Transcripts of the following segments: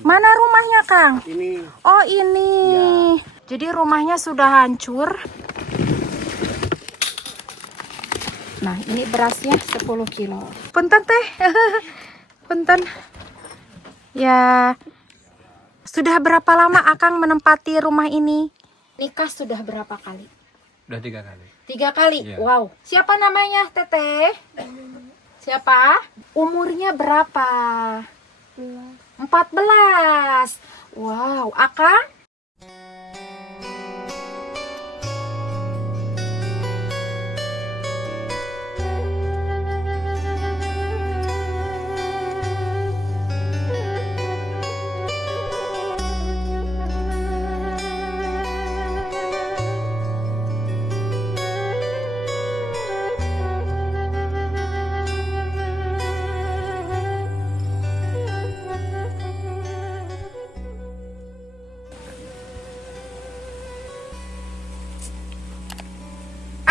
Mana rumahnya, Kang? Ini. Oh, ini. Ya. Jadi rumahnya sudah hancur. Nah, ini berasnya 10 kilo. Punten teh. Punten. Ya. Sudah berapa lama Akang menempati rumah ini? Nikah sudah berapa kali? Udah 3 kali. 3 kali? Ya. Wow. Siapa namanya, Teteh? Siapa? Umurnya berapa? 14. Wow. Akang?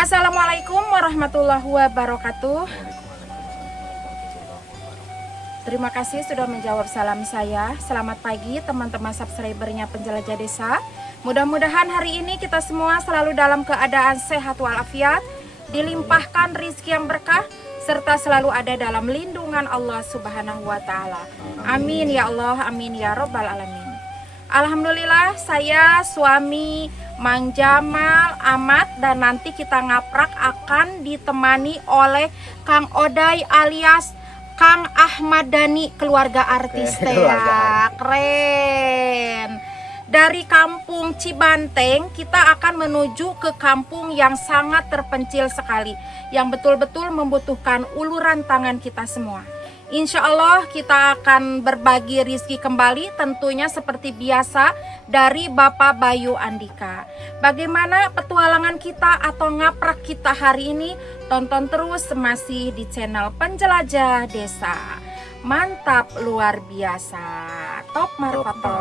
Assalamualaikum warahmatullahi wabarakatuh. Terima kasih sudah menjawab salam saya. Selamat pagi teman-teman subscribernya Penjelajah Desa. Mudah-mudahan hari ini kita semua selalu dalam keadaan sehat walafiat, dilimpahkan rizki yang berkah, serta selalu ada dalam lindungan Allah Subhanahu wa Ta'ala. Amin ya Allah, amin ya Rabbal Alamin. Alhamdulillah, saya suami Mang Jamal, Ahmad, dan nanti kita ngaprak akan ditemani oleh Kang Oday alias Kang Ahmad Dhani, keluarga artis teh ya. Keren. Dari kampung Cibanteng kita akan menuju ke kampung yang sangat terpencil sekali, yang betul-betul membutuhkan uluran tangan kita semua. Insya Allah kita akan berbagi rizki kembali, tentunya seperti biasa dari Bapak Bayu Andika. Bagaimana petualangan kita atau ngaprak kita hari ini? Tonton terus masih di channel Penjelajah Desa. Mantap, luar biasa. Top Markoto.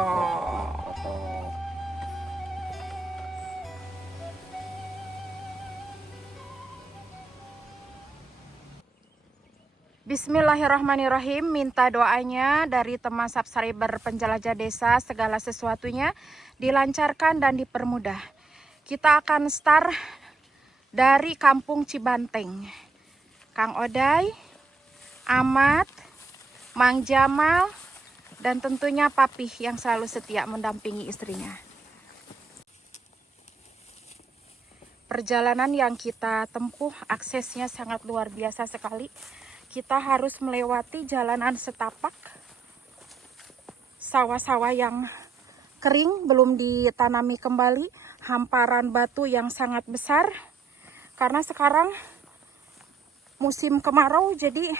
Bismillahirrahmanirrahim. Minta doanya dari teman subscriber Penjelajah Desa, segala sesuatunya dilancarkan dan dipermudah. Kita akan start dari kampung Cibanteng. Kang Oday, Ahmad, Mang Jamal, dan tentunya Papih yang selalu setia mendampingi istrinya. Perjalanan yang kita tempuh aksesnya sangat luar biasa sekali. Kita harus melewati jalanan setapak, sawah-sawah yang kering belum ditanami kembali, hamparan batu yang sangat besar karena sekarang musim kemarau, jadi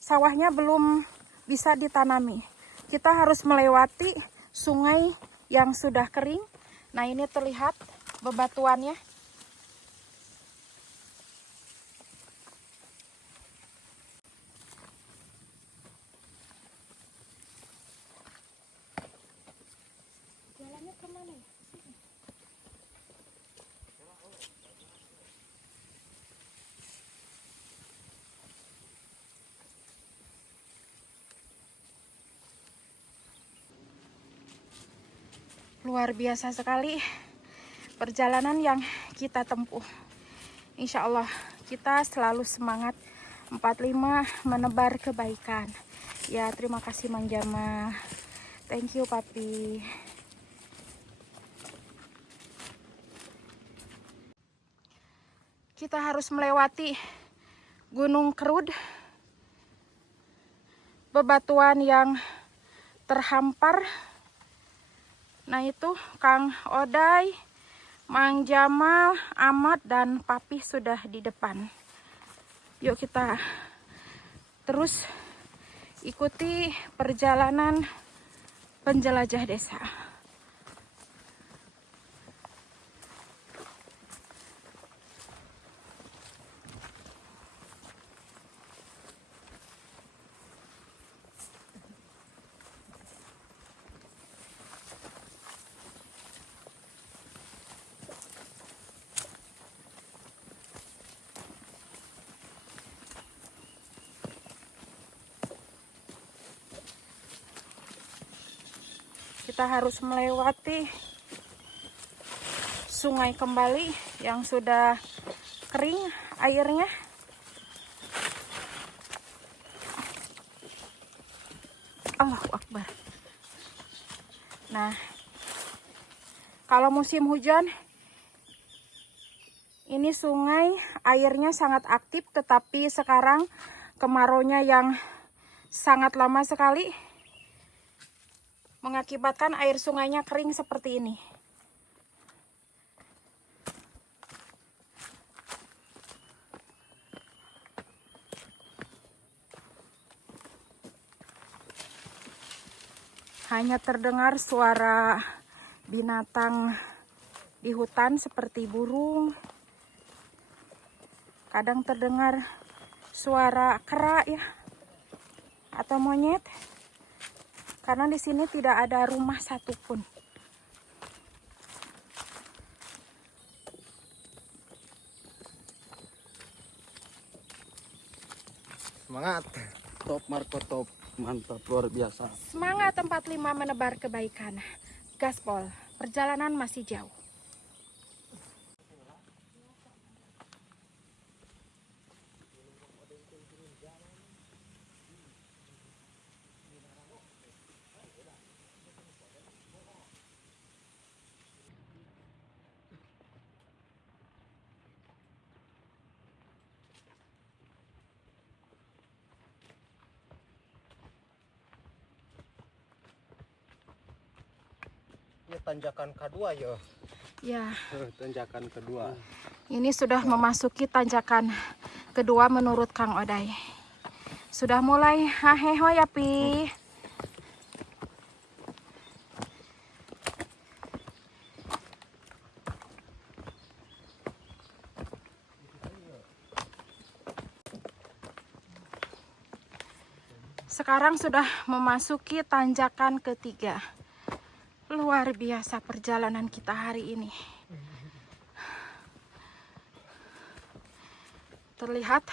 sawahnya belum bisa ditanami. Kita harus melewati sungai yang sudah kering. Nah, ini terlihat bebatuannya. Jalannya kemana ya? Luar biasa sekali perjalanan yang kita tempuh. Insya Allah kita selalu semangat 45 menebar kebaikan. Ya, terima kasih Mang Jamal. Thank you Papi. Kita harus melewati Gunung Kerud, bebatuan yang terhampar. Nah, itu Kang Oday, Mang Jamal, Ahmad, dan Papi sudah di depan. Yuk kita terus ikuti perjalanan Penjelajah Desa. kita harus melewati sungai kembali yang sudah kering airnya. Allahu Akbar. Nah, kalau musim hujan ini sungai airnya sangat aktif, tetapi sekarang kemaraunya yang sangat lama sekali mengakibatkan air sungainya kering seperti ini. Hanya terdengar suara binatang di hutan seperti burung. Kadang terdengar suara kera ya, atau monyet. Karena di sini tidak ada rumah satupun. Semangat. Top Marco top. Mantap, luar biasa. Semangat 45 menebar kebaikan. Gaspol, perjalanan masih jauh. Ini tanjakan kedua ya. Ya, Tanjakan kedua. ini sudah memasuki tanjakan kedua menurut Kang Oday. Sudah mulai haheho ya Pi. Sekarang sudah memasuki tanjakan ketiga. Luar biasa perjalanan kita hari ini. Terlihat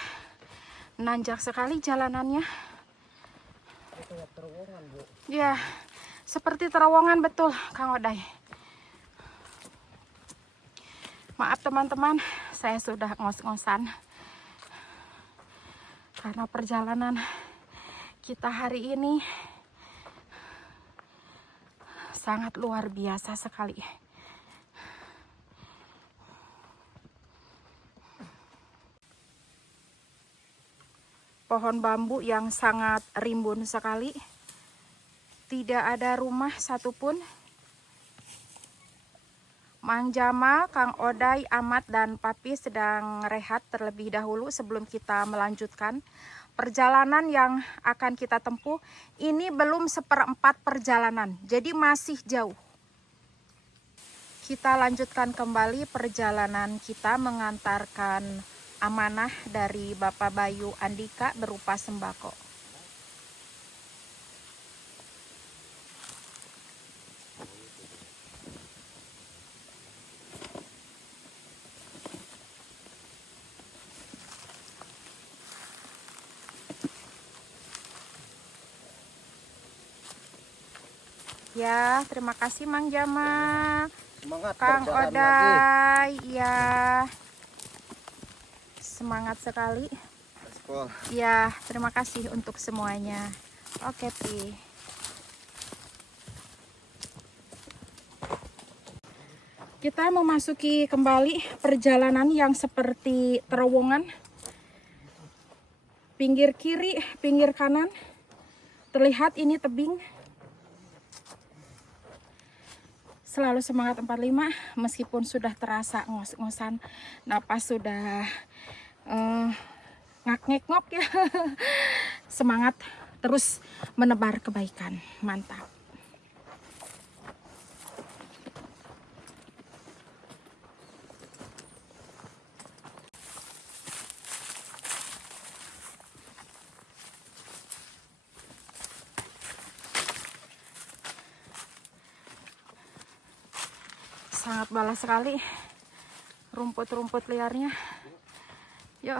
nanjak sekali jalanannya. Ya, seperti terowongan betul, Kang Oday. Maaf teman-teman, saya sudah ngos-ngosan. Karena perjalanan kita hari ini sangat luar biasa sekali. Pohon bambu yang sangat rimbun sekali. Tidak ada rumah satupun. Mang Jamal, Kang Oday, Ahmad, dan Papi sedang rehat terlebih dahulu sebelum kita melanjutkan perjalanan yang akan kita tempuh. Ini belum seperempat perjalanan, jadi masih jauh. Kita lanjutkan kembali perjalanan kita mengantarkan amanah dari Bapak Bayu Andika berupa sembako. Ya, terima kasih Mang Jamal. Semangat Kang perjalanan Oday, ya. Semangat sekali. Gaspol. Ya, terima kasih untuk semuanya. Oke, Pi. Kita memasuki kembali perjalanan yang seperti terowongan. Pinggir kiri, pinggir kanan. Terlihat ini tebing. Selalu semangat 45 meskipun sudah terasa ngos-ngosan, napas sudah ngak-ngek-ngok ya. Semangat terus menebar kebaikan. Mantap. Sangat balas sekali rumput-rumput liarnya. Yuk.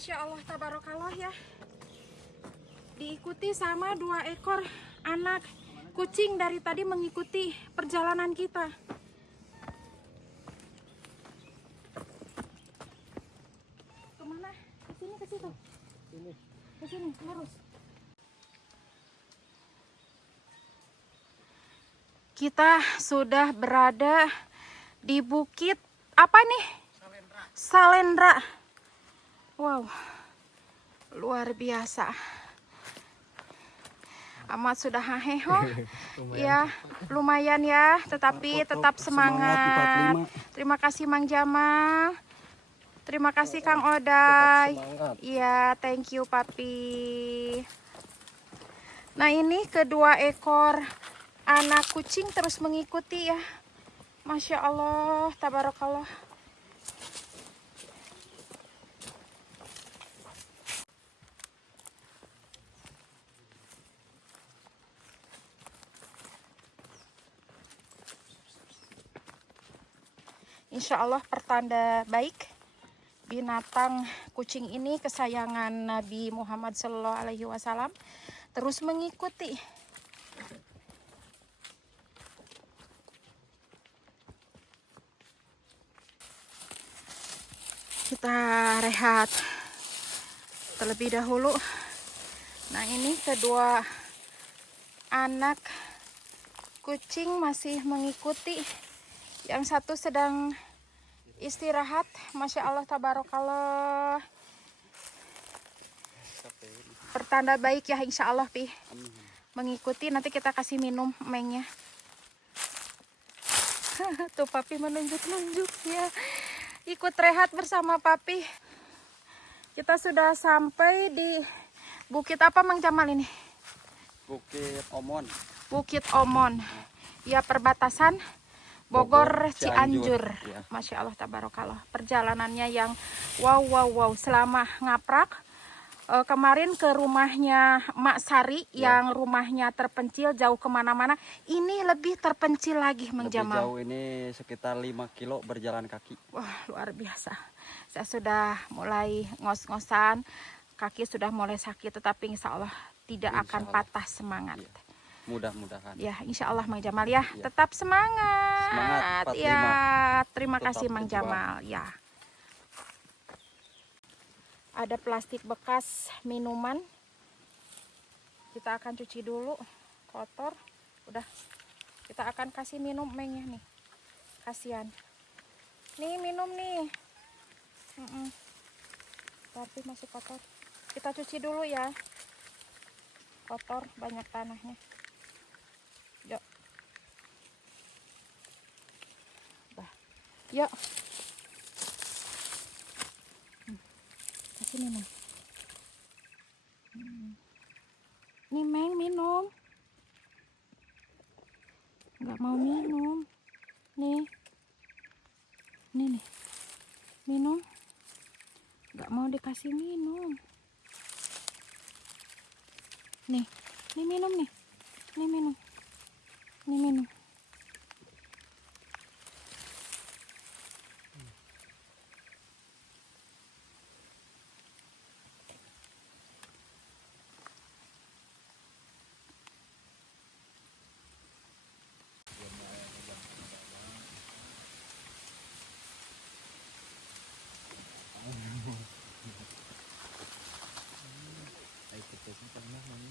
Masya Allah, tabarakallah ya. Diikuti sama 2 ekor anak kucing dari tadi mengikuti perjalanan kita. Kemana? Ke sini, ke situ. Ke sini, lurus. Kita sudah berada di bukit apa nih? Salendra. Wow, luar biasa. Amat sudah haheho. Ya, lumayan ya, tetapi tetap semangat. Terima kasih Mang Jamal. Terima kasih Kang Oday. Iya, thank you Papi. Nah, ini kedua ekor anak kucing terus mengikuti ya. Masya Allah, tabarakallah. Insya Allah pertanda baik. Binatang kucing ini kesayangan Nabi Muhammad SAW terus mengikuti. Kita rehat terlebih dahulu. Nah, ini kedua anak kucing masih mengikuti. Yang satu sedang istirahat. Masya Allah, tabarakallah. Pertanda baik ya, insya Allah Pi. Mengikuti, nanti kita kasih minum mengnya. Tuh Papi menunjuk-nunjuk ya. Ikut rehat bersama Papi. Kita sudah sampai di bukit apa Mang Jamal ini? Bukit Omon. Bukit Omon. Ya, perbatasan Bogor Cianjur. Ya. Masya Allah, tabarakallah. Perjalanannya yang wow. Selama ngaprak kemarin ke rumahnya Mak Sari yang rumahnya terpencil jauh kemana-mana. Ini lebih terpencil lagi Mang Jamal. Jauh ini sekitar 5 kilo berjalan kaki. Wah, luar biasa. Saya sudah mulai ngos-ngosan, kaki sudah mulai sakit, tetapi insya Allah tidak akan patah semangat. Mudah-mudahan. Ya, insya Allah Mang Jamal ya. Tetap semangat. Semangat 45. Ya, terima Tetap kasih Mang berjuang. Jamal ya. Ada plastik bekas minuman. Kita akan cuci dulu, kotor. Udah. Kita akan kasih minum mengnya nih. Kasihan. Nih minum nih. Tapi masih kotor. Kita cuci dulu ya. Kotor, banyak tanahnya. Yuk. Yuk. Kasih minum. Nih Meng minum. Nggak mau minum. Nih. Nih. Minum. Nggak mau dikasih minum. Nih minum nih. Nih minum. Nih minum.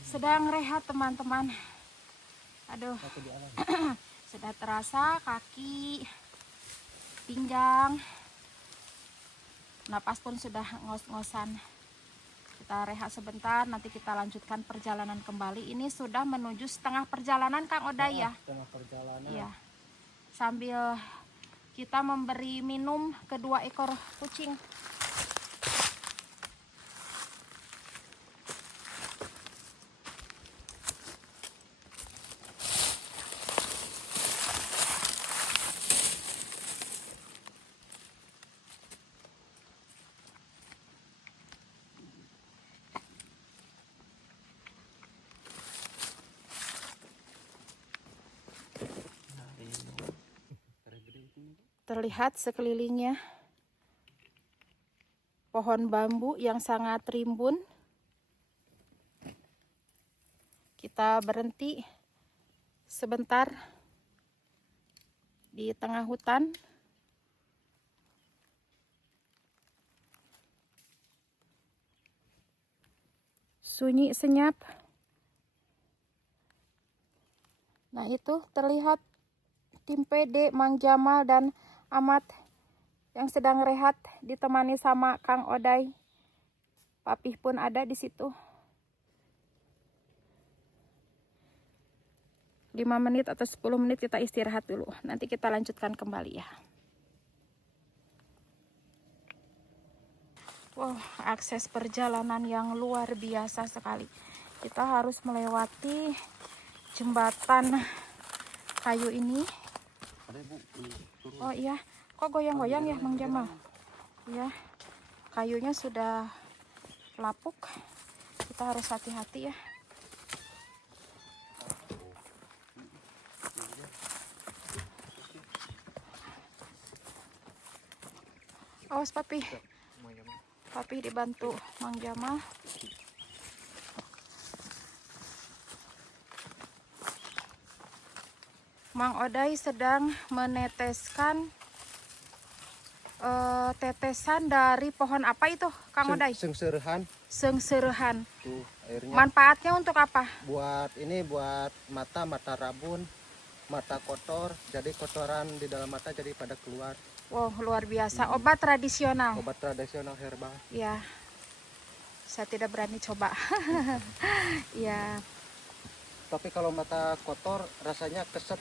Sedang rehat teman-teman. Aduh. Sudah terasa kaki, pinggang, napas pun sudah ngos-ngosan. Kita rehat sebentar, nanti kita lanjutkan perjalanan kembali. Ini sudah menuju setengah perjalanan Kang Oday ya. Setengah perjalanan. Iya. Sambil kita memberi minum kedua ekor kucing. Terlihat sekelilingnya. pohon bambu yang sangat rimbun. Kita berhenti sebentar di tengah hutan. Sunyi senyap. Nah, itu terlihat tim PD, Mang Jamal dan Ahmad yang sedang rehat ditemani sama Kang Oday. Papih pun ada di situ. 5 menit atau 10 menit kita istirahat dulu. Nanti kita lanjutkan kembali ya. Wow, akses perjalanan yang luar biasa sekali. Kita harus melewati jembatan kayu ini. Oh iya, kok goyang-goyang ya Mang Jamal? Ya, kayunya sudah lapuk. Kita harus hati-hati ya. Awas Papi. Papi dibantu Mang Jamal. Mang Oday sedang meneteskan tetesan dari pohon apa itu, Kang Oday? Sengseurehan. Sengseurehan. Tuh, airnya. Manfaatnya untuk apa? Buat ini, buat mata rabun, mata kotor, jadi kotoran di dalam mata jadi pada keluar. Wow, luar biasa. Obat tradisional. Obat tradisional herbal. Ya, saya tidak berani coba. Ya. Tapi kalau mata kotor rasanya keset.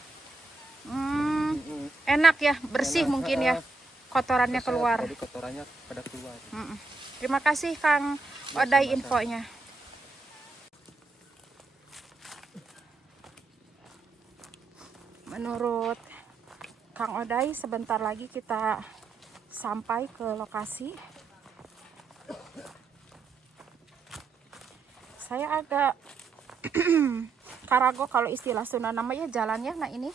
Enak ya, bersih Enak, mungkin ya. Kotorannya keset, keluar. jadi kotorannya pada keluar. Terima kasih Kang Oday infonya. Menurut Kang Oday, sebentar lagi kita sampai ke lokasi. Saya agak karago kalau istilah Sunda namanya jalannya. Nah, ini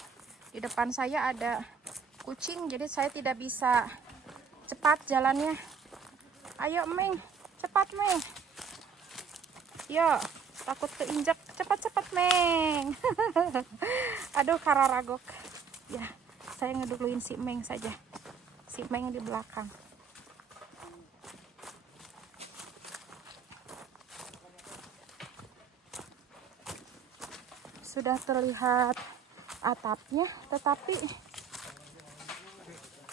di depan saya ada kucing, jadi saya tidak bisa cepat jalannya. Ayo Meng, cepat Meng. Yo, takut keinjak. Cepat-cepat Meng. Aduh, kararagok. Ya, saya ngeduluin si Meng saja. Si Meng di belakang. Sudah terlihat atapnya, tetapi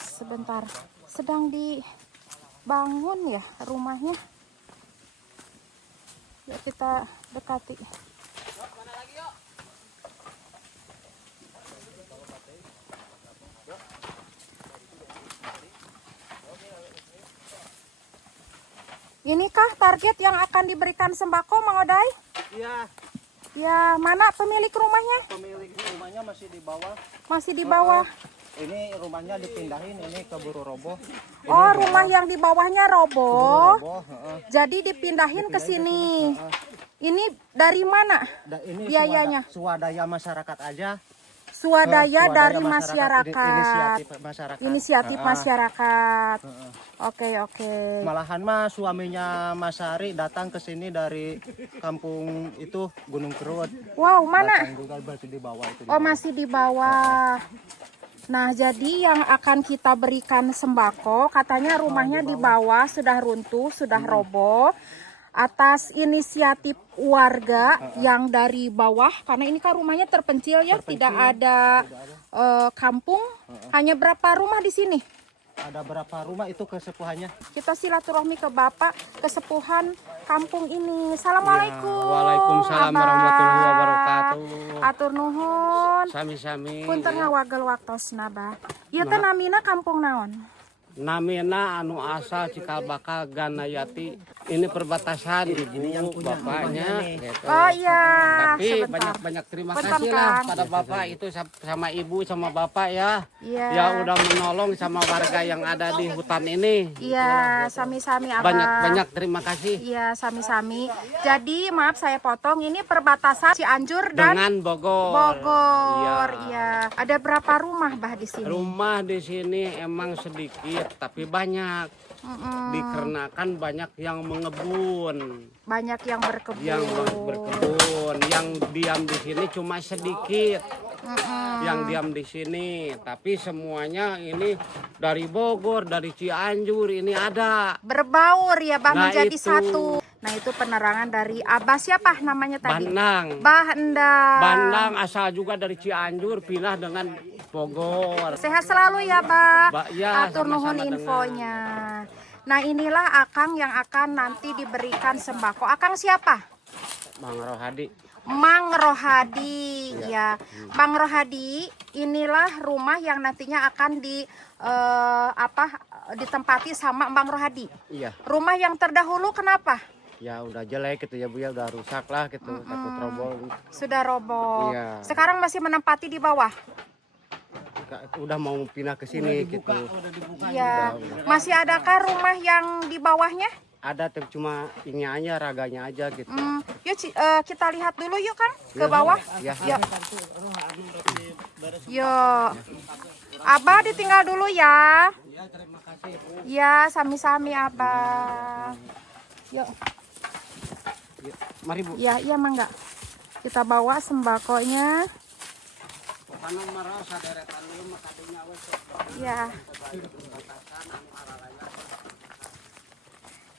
sebentar sedang dibangun ya rumahnya. Yuk kita dekati. Inikah target yang akan diberikan sembako, Mang Oday? Iya. Ya, mana pemilik rumahnya? Pemilik rumahnya masih di bawah. Masih di bawah. Ini rumahnya dipindahin ini ke Buru Roboh. Oh, rumah yang di bawahnya roboh. Roboh, Jadi dipindahin ke sini. Ini dari mana ini biayanya? swadaya masyarakat aja. Swadaya dari masyarakat. masyarakat. Inisiatif masyarakat. Inisiatif masyarakat. Oke. Malahan mah suaminya Mas Ari datang ke sini dari kampung itu Gunung Kerut. Wow, mana? Datang juga masih di bawah itu. Oh, masih di bawah. Nah, jadi yang akan kita berikan sembako, katanya rumahnya di bawah sudah runtuh, sudah roboh. Atas inisiatif warga yang dari bawah, karena ini kan rumahnya terpencil ya, tidak ada kampung. Hanya berapa rumah di sini? Ada berapa rumah itu kesepuhannya? Kita silaturahmi ke Bapak kesepuhan kampung ini. Assalamualaikum. Waalaikumsalam warahmatullahi wabarakatuh. Atur nuhun. Sami-sami. Punten ngawagel waktosna, Bah. Ieu teh namina kampung naon? Namina anu asal cikal bakal Ganayati. ini perbatasan ibu bapaknya gitu. Oh iya. Tapi sebentar. banyak-banyak terima Bentar, kasih lah Kang. pada bapak itu sama ibu sama bapak ya. Iya. Ya udah menolong sama warga yang ada di hutan ini. Iya, sami-sami Abah. Banyak terima kasih. Iya, sami-sami. Jadi maaf saya potong, ini perbatasan Cianjur dan Dengan Bogor. Bogor. Iya. Ada berapa rumah Bah di sini? Rumah di sini emang sedikit tapi banyak. Dikarenakan banyak yang mengebun. Banyak yang berkebun. Yang diam di sini cuma sedikit. Yang diam di sini, tapi semuanya ini dari Bogor, dari Cianjur ini ada. Berbaur ya Bah, Nah, menjadi itu. satu. Nah itu penerangan dari Abah siapa namanya tadi? Bandang. Bandang. Asal juga dari Cianjur pindah dengan Bogor. Sehat selalu ya Bah. Ya, Atur nuhun sama-sama infonya. Nah inilah Akang yang akan nanti diberikan sembako. Akang siapa? Bang Rohadi. Mang Rohadi ya. Mang Rohadi, inilah rumah yang nantinya akan ditempati sama Bang Rohadi. Iya. Rumah yang terdahulu kenapa? Ya udah jelek gitu ya Bu ya, udah rusak lah gitu, takut roboh. Sudah roboh. Iya. Sekarang masih menempati di bawah. Udah mau pindah ke sini gitu. Iya. Masih adakah rumah yang di bawahnya? Ada tapi cuma ini aja raganya aja gitu. Yuk kita lihat dulu yuk kan ke bawah. Ya. Yuk. Yuk. Abah ditinggal dulu ya. Ya, terima kasih Bu. Ya, sami-sami Abah. Yuk. Mari Bu. Ya, iya mangga. Kita bawa sembakonya. Pokoknya marah saderetan lu makadinya wes. Ya.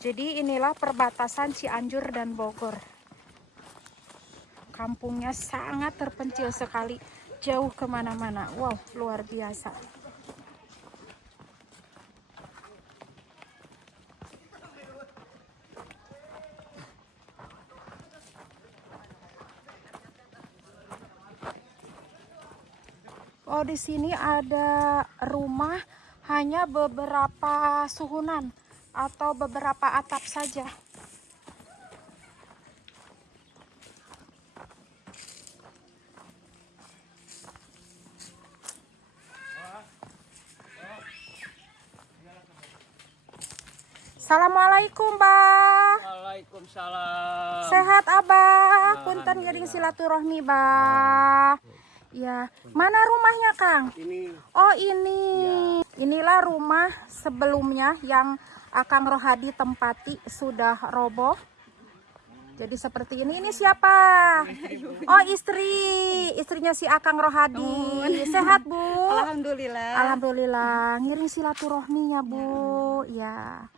Jadi inilah perbatasan Cianjur dan Bogor. Kampungnya sangat terpencil sekali, jauh kemana-mana. Wow, luar biasa. Oh, di sini ada rumah hanya beberapa suhunan atau beberapa atap saja. Assalamualaikum, Bah. Waalaikumsalam. Sehat, Abah. Punten gering silaturahmi, Bah. Ya, mana rumahnya, Kang? Ini Oh, ini. Inilah rumah sebelumnya yang Akang Rohadi tempati sudah roboh. Jadi seperti ini. Ini siapa? Oh, istrinya si Akang Rohadi. Sehat, Bu? Alhamdulillah. Alhamdulillah. Ngiring silaturahminya, Bu. Ya.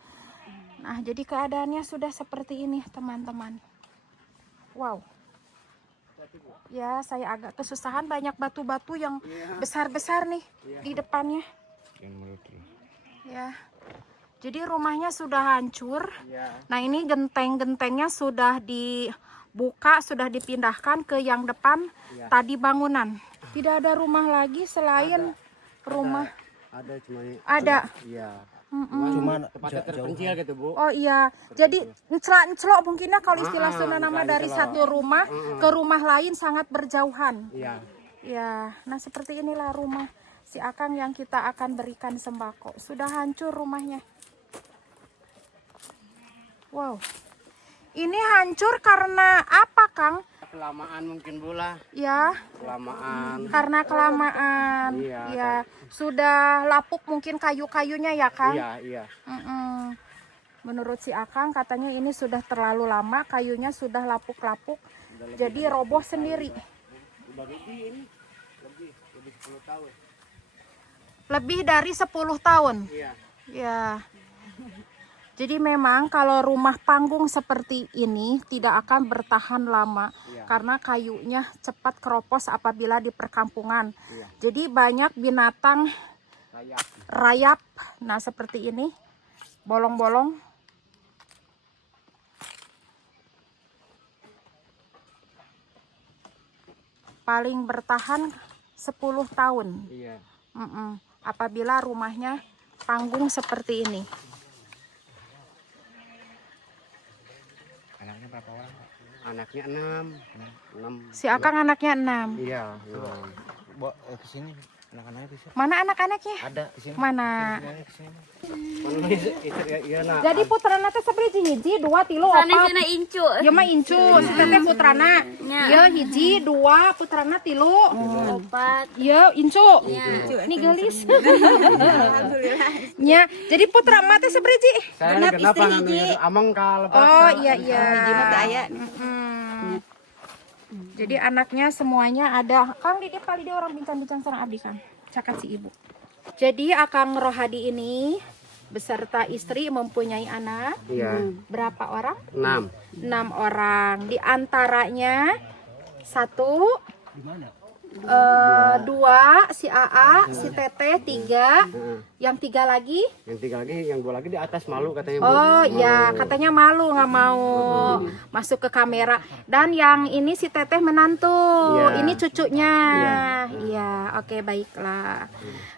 Nah, jadi keadaannya sudah seperti ini, teman-teman. Wow. Ya, saya agak kesusahan, banyak batu-batu yang besar-besar nih di depannya. Ya. Jadi rumahnya sudah hancur. Nah, ini genteng-gentengnya sudah dibuka, sudah dipindahkan ke yang depan tadi bangunan. Tidak ada rumah lagi selain rumah. ada cuma Ada. Iya. Cuman Tempatnya terpencil gitu Bu. Oh iya, jadi ncelok mungkinnya kalau istilah Sunda nama dari satu rumah ke rumah lain sangat berjauhan. Iya. Ya, nah seperti inilah rumah si Akang yang kita akan berikan sembako. Sudah hancur rumahnya. Wow, ini hancur karena apa, Kang? Kelamaan mungkin Bu lah. Ya, Kelamaan. karena kelamaan. Iya, Ya, sudah lapuk mungkin kayu-kayunya ya, Kang? Iya. Mm-mm. Menurut si Akang katanya ini sudah terlalu lama, kayunya sudah lapuk-lapuk, jadi roboh sendiri. Udah lebih ini. Lebih 10 tahun. Lebih dari 10 tahun. Iya. Ya. Jadi memang kalau rumah panggung seperti ini tidak akan bertahan lama karena kayunya cepat keropos apabila di perkampungan. Jadi banyak binatang rayap. Nah, seperti ini. Bolong-bolong. Paling bertahan 10 tahun. Iya. Apabila rumahnya panggung seperti ini. berapa orang? Anaknya 6. 6. Si Akang anaknya 6. Iya, Ke sini anak-anaknya ke sini. Mana anak-anaknya? Ada ke sini. Mana? Semuanya ke sini. Jadi putrana teh sabaraha hiji, 2, 3, 4. incu. Ya mah incu, si teteh putrana. Ya hiji, 2, putrana 3. 4. Ya incu. Ini gelis. Ya, jadi putra mah teh sabaraha hiji? Saya kenapa namanya Amang kalau Oh iya. Jadi anaknya semuanya ada. Kang di kali dia orang bincang-bincang sama abdi Kang. Cakat si ibu. Jadi Akang Rohadi ini beserta istri mempunyai anak. Iya. Berapa orang? 6. 6 orang. Di antaranya 1, 2 si AA, si Teteh 3. Yang 3 lagi? Yang 3 lagi, yang 2 lagi di atas malu katanya. Bu. Oh ya, katanya malu nggak mau masuk ke kamera. Dan yang ini si Teteh menantu, Iya. ini cucunya. Iya, oke baiklah.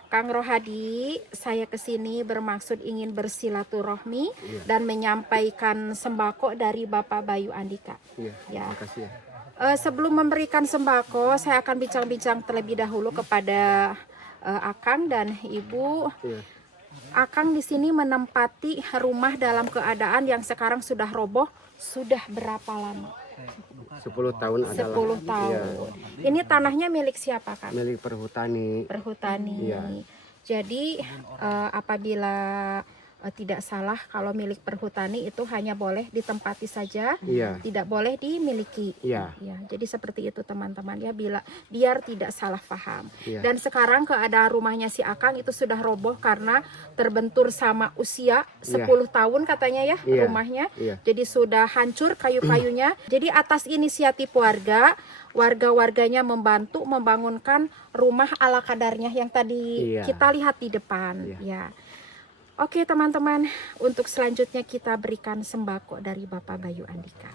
Kang Rohadi, saya kesini bermaksud ingin bersilaturahmi dan menyampaikan sembako dari Bapak Bayu Andika. Iya. Ya. Makasih ya. Sebelum memberikan sembako, saya akan bincang-bincang terlebih dahulu kepada Akang dan Ibu. Iya. Akang di sini menempati rumah dalam keadaan yang sekarang sudah roboh. Sudah berapa lama? 10 tahun adalah. 10 tahun. Ini tanahnya milik siapa, Kang? Milik perhutani. Perhutani. Iya. Jadi apabila tidak salah, kalau milik perhutani itu hanya boleh ditempati saja, Iya. tidak boleh dimiliki. Iya. Ya, jadi seperti itu teman-teman ya, biar tidak salah paham. Iya. Dan sekarang keadaan rumahnya si Akang itu sudah roboh karena terbentur sama usia 10 tahun katanya ya, Iya. rumahnya. Iya. Jadi sudah hancur kayu-kayunya. Jadi atas inisiatif warga-warganya membantu membangunkan rumah ala kadarnya yang tadi Iya. kita lihat di depan. Iya. Ya. Oke teman-teman, untuk selanjutnya kita berikan sembako dari Bapak Bayu Andika.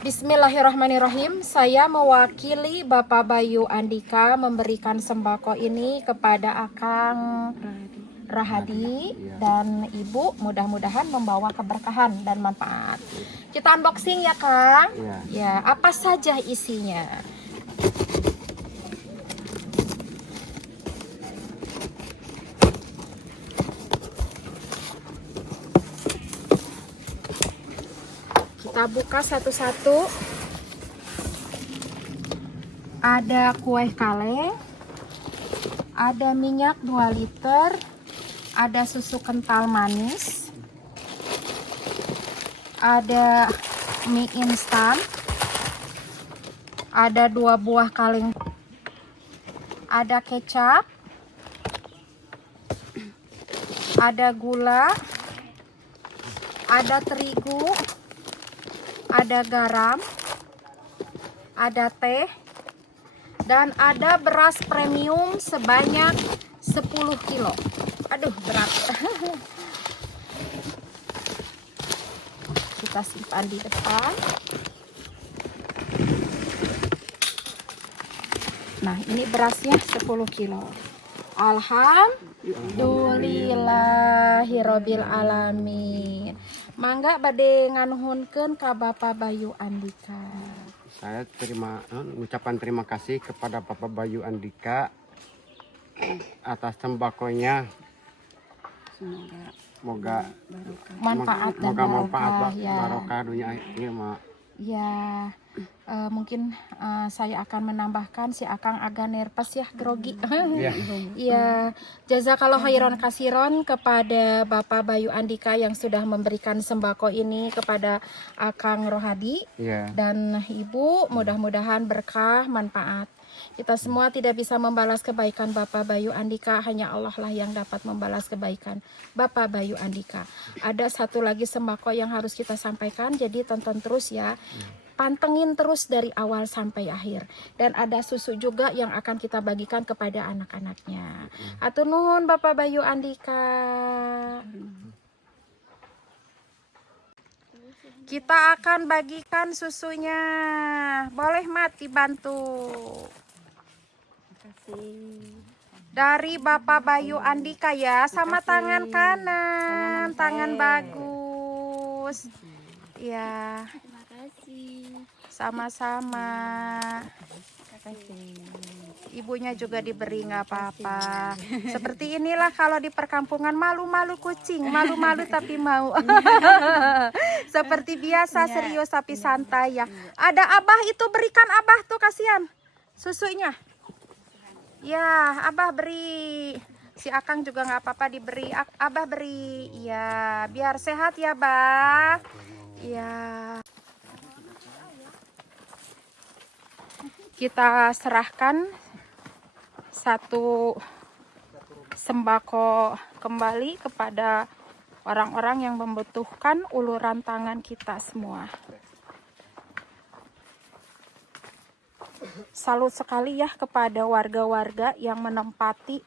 Bismillahirrahmanirrahim. Saya mewakili Bapak Bayu Andika memberikan sembako ini kepada Akang Rahadi dan Ibu. Mudah-mudahan membawa keberkahan dan manfaat. Kita unboxing ya Kang. Iya. Ya, apa saja isinya? Kita buka satu-satu. Ada kue kaleng, ada minyak 2 liter, ada susu kental manis, ada mie instan, ada 2 buah kaleng, ada kecap, ada gula, ada terigu, ada garam, ada teh, dan ada beras premium sebanyak 10 kilo. Aduh berat. Kita simpan di depan. Nah ini berasnya 10 kilo. Alhamdulillahirabbil alamin. Mangga bade nganuhunkeun ka Bapak Bayu Andika. Saya ucapan terima kasih kepada Bapak Bayu Andika atas tembakonya. Semoga Manfaat dan barokah ya. Barokah dunia ini Mak. Ya, mungkin saya akan menambahkan si Akang agak nervous ya, grogi. Iya. Ya, jazakallahu khairan kasiron kepada Bapak Bayu Andika yang sudah memberikan sembako ini kepada Akang Rohadi Iya. dan Ibu. Mudah-mudahan berkah, manfaat. Kita semua tidak bisa membalas kebaikan Bapak Bayu Andika, hanya Allah lah yang dapat membalas kebaikan Bapak Bayu Andika. Ada satu lagi sembako yang harus kita sampaikan, jadi tonton terus ya. Pantengin terus dari awal sampai akhir. Dan ada susu juga yang akan kita bagikan kepada anak-anaknya. Atur nuhun Bapak Bayu Andika. Kita akan bagikan susunya. Boleh mati bantu. Dari Bapak Bayu Andika ya, sama tangan kanan, tangan bagus. Ya, Terima kasih. sama-sama. Ibunya juga diberi nggak apa-apa. Seperti inilah kalau di perkampungan, malu-malu kucing, malu-malu tapi mau. Seperti biasa serius tapi santai ya. Ada Abah itu, berikan Abah tuh, kasihan susunya. Ya, Abah beri. Si Akang juga nggak apa-apa diberi. Abah beri. Ya, biar sehat ya, Bah. Ya. Kita serahkan satu sembako kembali kepada orang-orang yang membutuhkan uluran tangan kita semua. Salut sekali ya kepada warga-warga yang menempati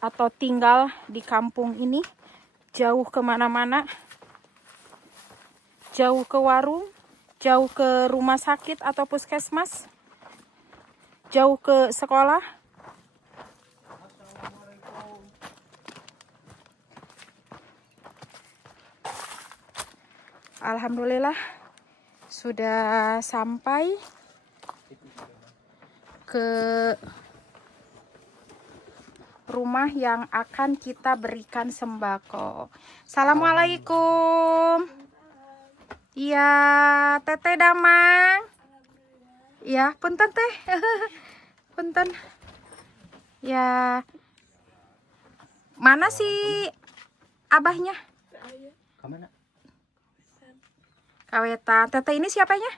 atau tinggal di kampung ini, jauh kemana-mana, jauh ke warung, jauh ke rumah sakit atau puskesmas, jauh ke sekolah. Alhamdulillah sudah sampai ke rumah yang akan kita berikan sembako. Assalamualaikum. Iya, Teteh Damang. Ya, punten Teh. Punten. Ya. Mana sih abahnya? Kemana? Kawetan. Teteh ini siapanya?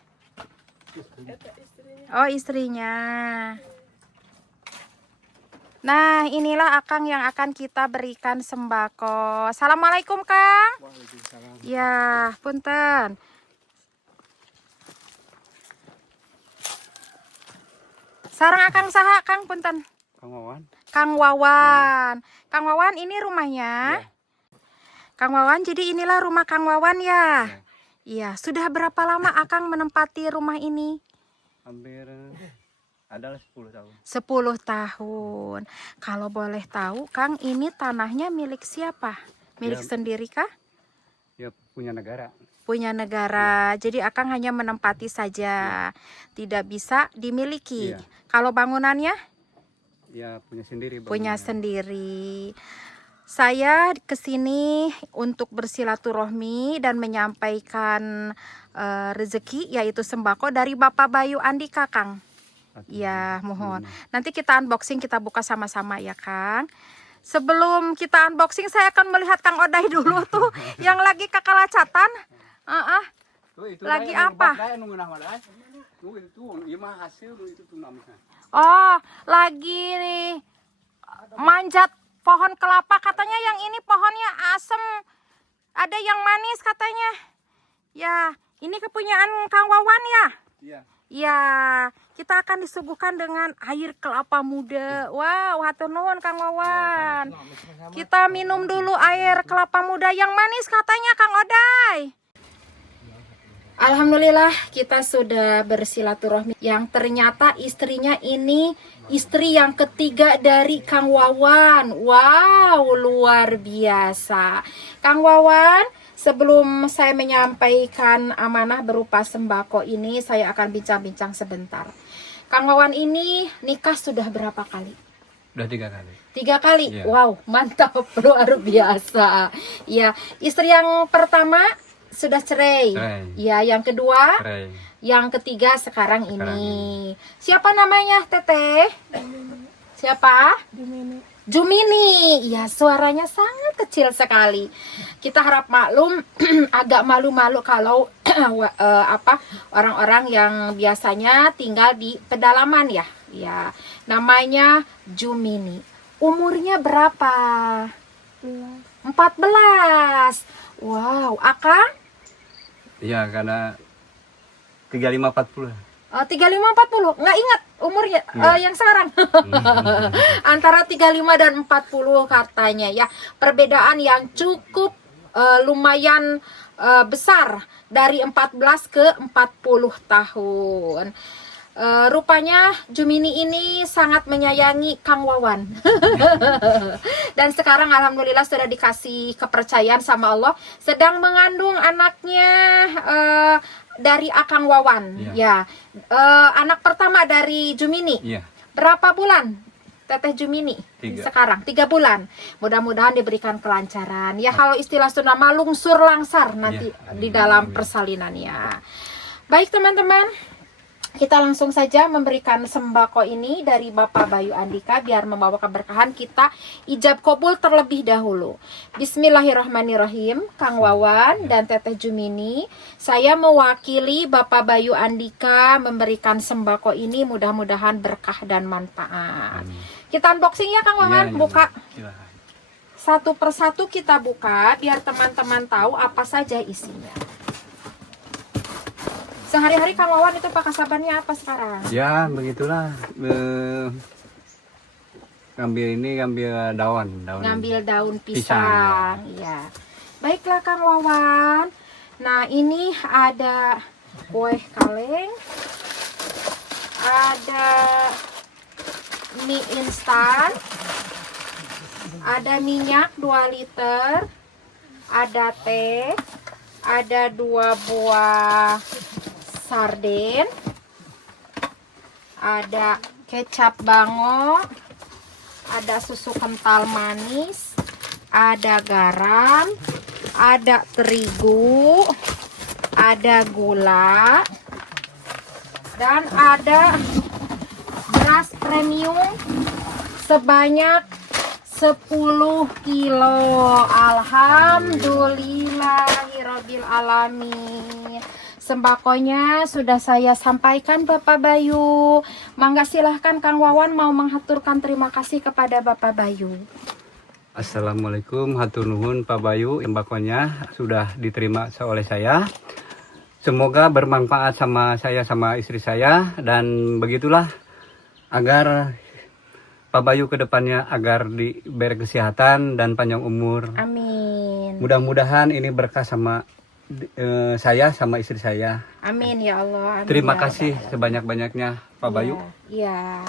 Oh, istrinya. Nah, inilah Akang yang akan kita berikan sembako. Assalamualaikum, Kang. Ya, punten. Sarang Akang saha, Kang, punten. Kang Wawan. Kang Wawan. Kang Wawan, ini rumahnya. Kang Wawan, jadi inilah rumah Kang Wawan ya. Iya, sudah berapa lama Akang menempati rumah ini? Hampir adalah 10 tahun. 10 tahun. Kalau boleh tahu, Kang, ini tanahnya milik siapa? Milik sendiri kah? Ya punya negara. Punya negara. Jadi Akang hanya menempati saja. Tidak bisa dimiliki. Kalau bangunannya? Ya punya sendiri. Punya sendiri. Saya kesini untuk bersilaturahmi dan menyampaikan rezeki, yaitu sembako dari Bapak Bayu Andika, Kang. Ya, mohon. Nanti kita unboxing, kita buka sama-sama ya, Kang. Sebelum kita unboxing, saya akan melihat Kang Oday dulu tuh yang lagi kakalacatan. Lagi apa? Oh, lagi nih manjat pohon kelapa. Katanya yang ini pohonnya asem, ada yang manis katanya. Ya, ini kepunyaan Kang Wawan ya? Iya. Ya, kita akan disuguhkan dengan air kelapa muda. Wow, hatur nuhun Kang Wawan. Kita minum dulu air kelapa muda yang manis katanya Kang Oday. Alhamdulillah kita sudah bersilaturahmi, yang ternyata istrinya ini istri yang ketiga dari Kang Wawan. Wow, luar biasa. Kang Wawan, sebelum saya menyampaikan amanah berupa sembako ini, saya akan bincang-bincang sebentar. Kang Wawan ini nikah sudah berapa kali? Udah 3 kali. 3 kali? Iya. Wow, mantap, luar biasa. Ya, istri yang pertama sudah cerai. Ya, yang kedua, yang ketiga sekarang ini. Siapa namanya, Teteh? Siapa? Jumini. Ya, suaranya sangat kecil sekali. Kita harap maklum, agak malu-malu kalau orang-orang yang biasanya tinggal di pedalaman ya. Ya, namanya Jumini. Umurnya berapa? 14. Wow, Akang? Iya, karena 35-40. 35-40, nggak ingat umurnya yang sekarang. Antara 35 dan 40 katanya ya. Perbedaan yang cukup lumayan besar dari 14 ke 40 tahun. Rupanya Jumini ini sangat menyayangi Kang Wawan. Dan sekarang alhamdulillah sudah dikasih kepercayaan sama Allah, sedang mengandung anaknya dari Akang Wawan. Ya, anak pertama dari Jumini. Berapa bulan Teteh Jumini? Sekarang 3 bulan. Mudah-mudahan diberikan kelancaran. Ya kalau istilah Sunda mah lungsur langsar nanti di dalam persalinannya. Baik teman-teman, kita langsung saja memberikan sembako ini dari Bapak Bayu Andika biar membawa keberkahan. Kita ijab kabul terlebih dahulu. Bismillahirrahmanirrahim. Kang Wawan dan Teteh Jumini, saya mewakili Bapak Bayu Andika memberikan sembako ini, mudah-mudahan berkah dan manfaat. Kita unboxing ya Kang Wawan, buka. Satu persatu kita buka biar teman-teman tahu apa saja isinya. Sehari-hari Kang Wawan itu pakasabannya apa sekarang? Ya begitulah, ngambil daun. Ngambil daun pisang. Ya. Baiklah Kang Wawan. Nah ini ada kue kaleng, ada mie instan, ada minyak 2 liter, ada teh, ada 2 buah sarden, ada kecap bango, ada susu kental manis, ada garam, ada terigu, ada gula, dan ada beras premium sebanyak 10 kilo. Alhamdulillahirabbil alamin. Sembakonya sudah saya sampaikan Bapak Bayu. Mangga silahkan Kang Wawan mau menghaturkan terima kasih kepada Bapak Bayu. Assalamualaikum, hatur nuhun Pak Bayu. Sembakonya sudah diterima oleh saya. Semoga bermanfaat sama saya sama istri saya, dan begitulah agar Pak Bayu ke depannya agar diberi kesehatan dan panjang umur. Amin. Mudah-mudahan ini berkah sama saya sama istri saya. Amin ya Allah. Amin, terima ya kasih sebanyak-banyaknya Pak Bayu. Iya.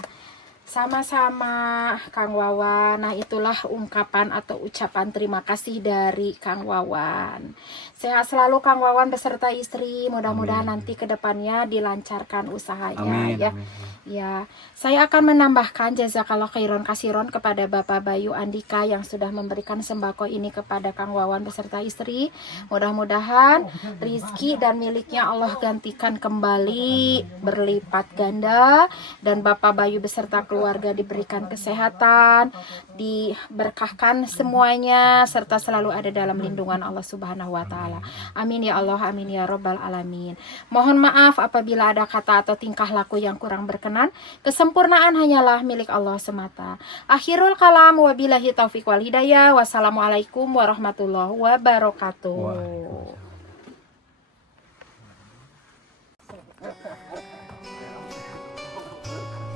Sama-sama Kang Wawan. Nah itulah ungkapan atau ucapan terima kasih dari Kang Wawan. Sehat selalu Kang Wawan beserta istri. Mudah-mudahan nanti ke depannya dilancarkan usahanya. Amin, ya. amin. Ya, saya akan menambahkan jazakallah khairon kasiron kepada Bapak Bayu Andika yang sudah memberikan sembako ini kepada Kang Wawan beserta istri. Mudah-mudahan rizki dan miliknya Allah gantikan kembali berlipat ganda, dan Bapak Bayu beserta keluarga diberikan kesehatan, diberkahkan semuanya, serta selalu ada dalam lindungan Allah Subhanahu wa Ta'ala. Amin ya Allah, amin ya Rabbal alamin. Mohon maaf apabila ada kata atau tingkah laku yang kurang berkenan. Kesempurnaan hanyalah milik Allah semata. Akhirul kalam, wabillahi taufiq wal hidayah. Wassalamualaikum warahmatullahi wabarakatuh.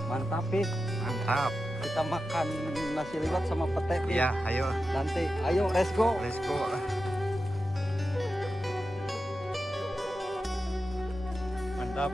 Mantap Pit. Mantap. Kita makan nasi liwet sama pete Pit. Ya, ayo. Nanti ayo let's go. Let's go. Mantap.